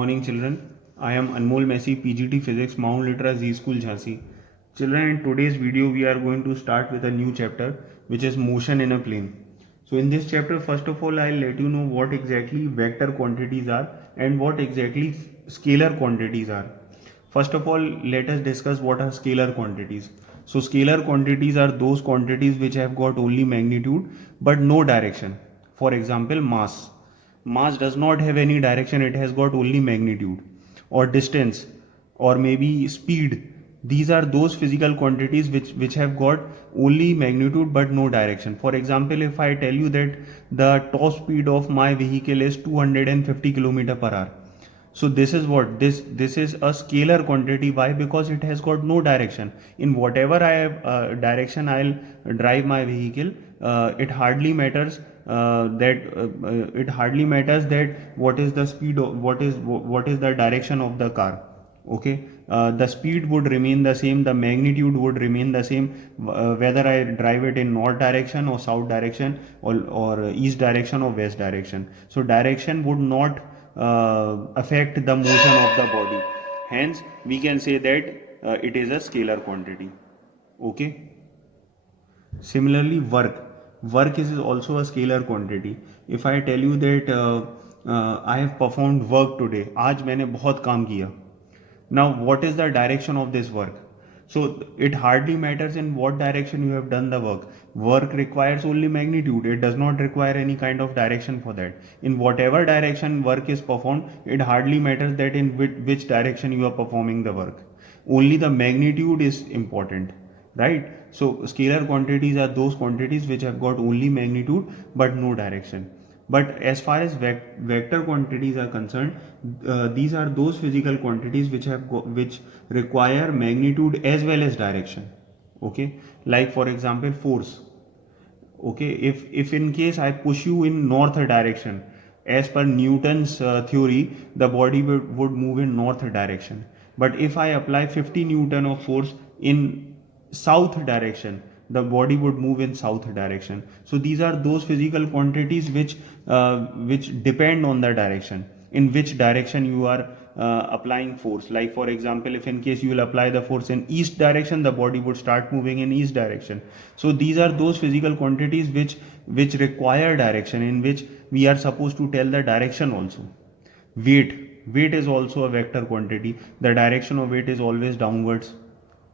Morning, children. I am Anmol Messi, PGT Physics, Mount Litra Z School, Jhansi. Children, in today's video, we are going to start with a new chapter, which is motion in a plane. So, in this chapter, first of all, I'll let you know what exactly vector quantities are and what exactly scalar quantities are. First of all, let us discuss what are scalar quantities. So, scalar quantities are those quantities which have got only magnitude but no direction. For example, mass. Mass does not have any direction, it has got only magnitude. Or distance, or maybe speed. These are those physical quantities which have got only magnitude but no direction. For example, if I tell you that the top speed of my vehicle is 250 km per hour, so this is what this is a scalar quantity. Why? Because it has got no direction. In whatever I have direction I'll drive my vehicle, it hardly matters that what is the speed of, what is the direction of the car. Okay, the speed would remain the same, the magnitude would remain the same, whether I drive it in north direction or south direction, or east direction or west direction. So direction would not affect the motion of the body. Hence, we can say that it is a scalar quantity. Okay. Similarly, work is also a scalar quantity. If I tell you that I have performed work today, आज मैंने बहुत काम किया. Now, what is the direction of this work? So it hardly matters in what direction you have done the work. Work requires only magnitude, it does not require any kind of direction for that. In whatever direction work is performed, it hardly matters that in which direction you are performing the work. Only the magnitude is important, right? So scalar quantities are those quantities which have got only magnitude but no direction. But as far as vector quantities are concerned, these are those physical quantities which require magnitude as well as direction. Okay, like for example, force. Okay, if in case I push you in north direction, as per Newton's theory, the body would move in north direction. But if I apply 50 Newton of force in south direction, the body would move in south direction. So these are those physical quantities which depend on the direction, in which direction you are applying force. Like for example, if in case you will apply the force in east direction, the body would start moving in east direction. So these are those physical quantities which require direction, in which we are supposed to tell the direction also. Weight is also a vector quantity. The direction of weight is always downwards.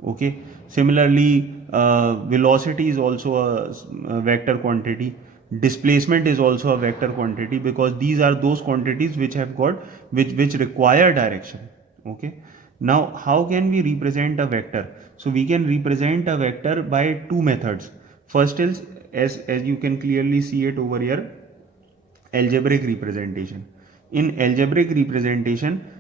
Okay, similarly, velocity is also a vector quantity. Displacement is also a vector quantity, because these are those quantities which have got which require direction. Okay, now how can we represent a vector? So we can represent a vector by two methods. First is, as you can clearly see it over here, algebraic representation. In algebraic representation,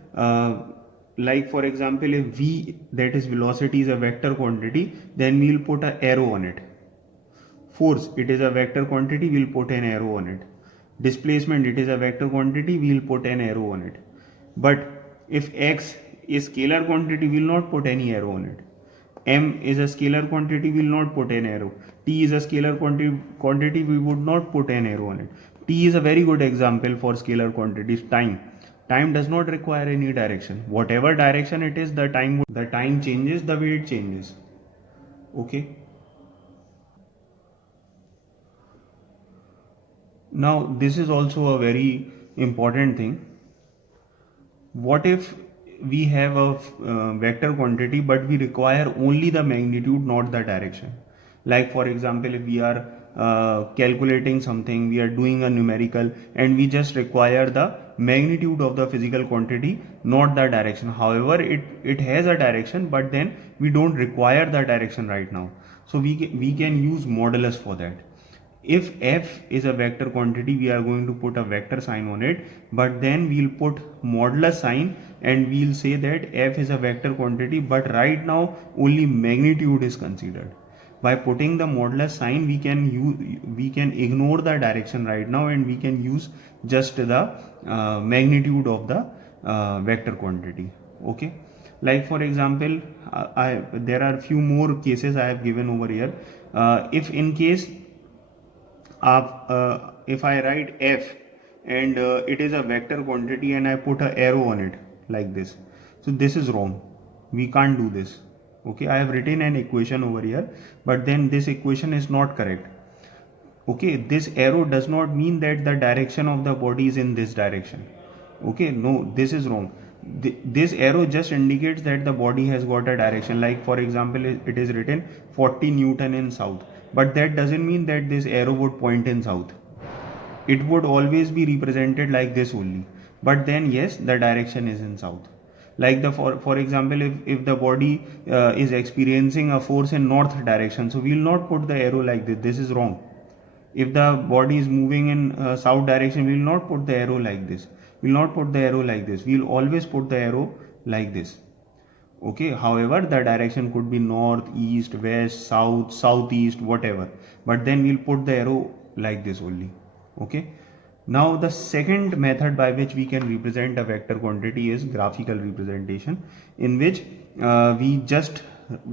like for example, if v, that is velocity, is a vector quantity, then we will put an arrow on it. Force, it is a vector quantity, we will put an arrow on it. Displacement, it is a vector quantity, we will put an arrow on it. But if x is scalar quantity, we will not put any arrow on it. M is a scalar quantity, we will not put an arrow. T is a scalar quantity, we would not put an arrow on it. T is a very good example for scalar quantities. Time does not require any direction. Whatever direction it is, the time changes the way it changes. Okay. Now this is also a very important thing. What if we have a vector quantity but we require only the magnitude, not the direction? Like for example, if we are calculating something, we are doing a numerical, and we just require the magnitude of the physical quantity, not the direction. However, it has a direction, but then we don't require the direction right now. So we can use modulus for that. If f is a vector quantity, we are going to put a vector sign on it, but then we'll put modulus sign, and we'll say that f is a vector quantity, but right now only magnitude is considered. By putting the modulus sign, we can ignore the direction right now, and we can use just the magnitude of the vector quantity. Okay, like for example, there are few more cases I have given over here. If in case if I write f and it is a vector quantity and I put a arrow on it like this. So this is wrong. We can't do this. Okay, I have written an equation over here, but then this equation is not correct. Okay, this arrow does not mean that the direction of the body is in this direction. Okay, no, this is wrong. This arrow just indicates that the body has got a direction. Like for example, it is written 40 Newton in south, but that doesn't mean that this arrow would point in south. It would always be represented like this only, but then yes, the direction is in south. Like the for example, if the body is experiencing a force in north direction, so we will not put the arrow like this is wrong. If the body is moving in south direction, we will not put the arrow like this. We will not put the arrow like this. We will always put the arrow like this. Okay, however, the direction could be north, east, west, south, southeast, whatever, but then we'll put the arrow like this only. Okay, now the second method by which we can represent a vector quantity is graphical representation, in which we just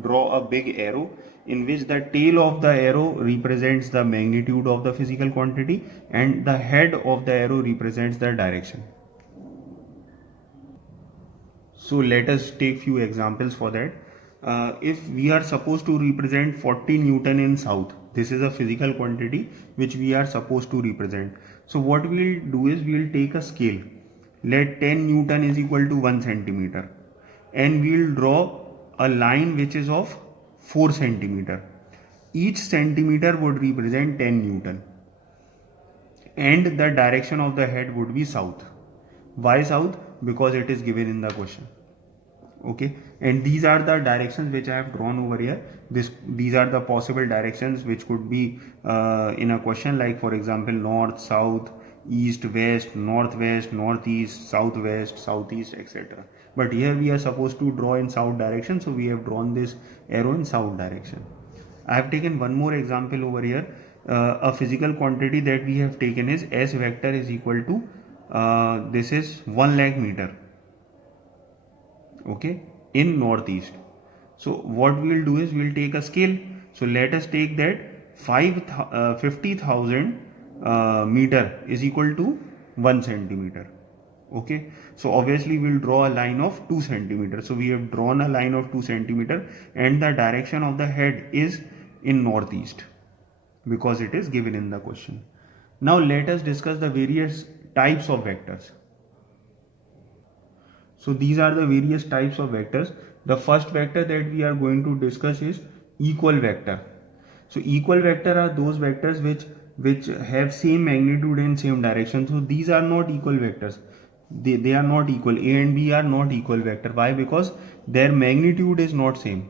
draw a big arrow in which the tail of the arrow represents the magnitude of the physical quantity and the head of the arrow represents the direction. So let us take few examples for that. If we are supposed to represent 40 Newton in south, this is a physical quantity which we are supposed to represent. So what we will do is we will take a scale. Let 10 Newton is equal to 1 centimeter, and we will draw a line which is of 4 centimeter. Each centimeter would represent 10 Newton, and the direction of the head would be south. Why south? Because it is given in the question. Okay, and these are the directions which I have drawn over here. These are the possible directions which could be in a question, like for example north, south, east, west, northwest, northeast, southwest, southeast, etc. But here we are supposed to draw in south direction, so we have drawn this arrow in south direction. I have taken one more example over here. A physical quantity that we have taken is S vector is equal to this is 1 lakh meter. Okay, in northeast. So what we will do is we will take a scale. So let us take that 50,000 meter is equal to 1 centimeter. Okay, so obviously we will draw a line of 2 centimeters. So we have drawn a line of 2 centimeter, and the direction of the head is in northeast because it is given in the question. Now let us discuss the various types of vectors. So these are the various types of vectors. The first vector that we are going to discuss is equal vector. So equal vector are those vectors which have same magnitude and same direction. So these are not equal vectors. They are not equal. A and B are not equal vector. Why? Because their magnitude is not same.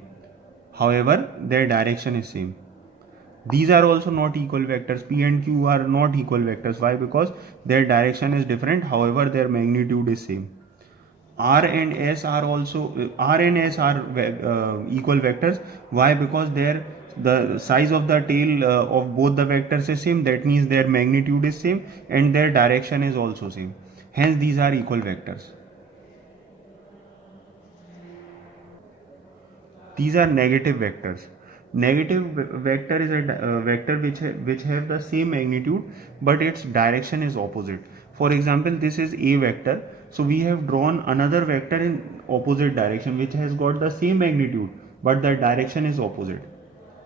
However, their direction is same. These are also not equal vectors. P and Q are not equal vectors. Why? Because their direction is different. However, their magnitude is same. R and S are also R and S are equal vectors. Why? Because the size of the tail of both the vectors is same. That means their magnitude is same and their direction is also same. Hence, these are equal vectors. These are negative vectors. Negative vector is a vector which have the same magnitude but its direction is opposite. For example, this is a vector. So we have drawn another vector in opposite direction which has got the same magnitude but the direction is opposite.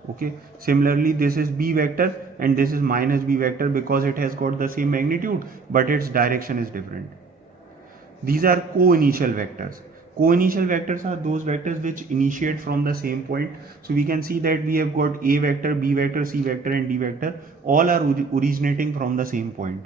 Okay. Similarly, this is b vector and this is minus b vector because it has got the same magnitude but its direction is different. These are co-initial vectors. Co-initial vectors are those vectors which initiate from the same point. So we can see that we have got a vector, b vector, c vector and d vector. All are originating from the same point.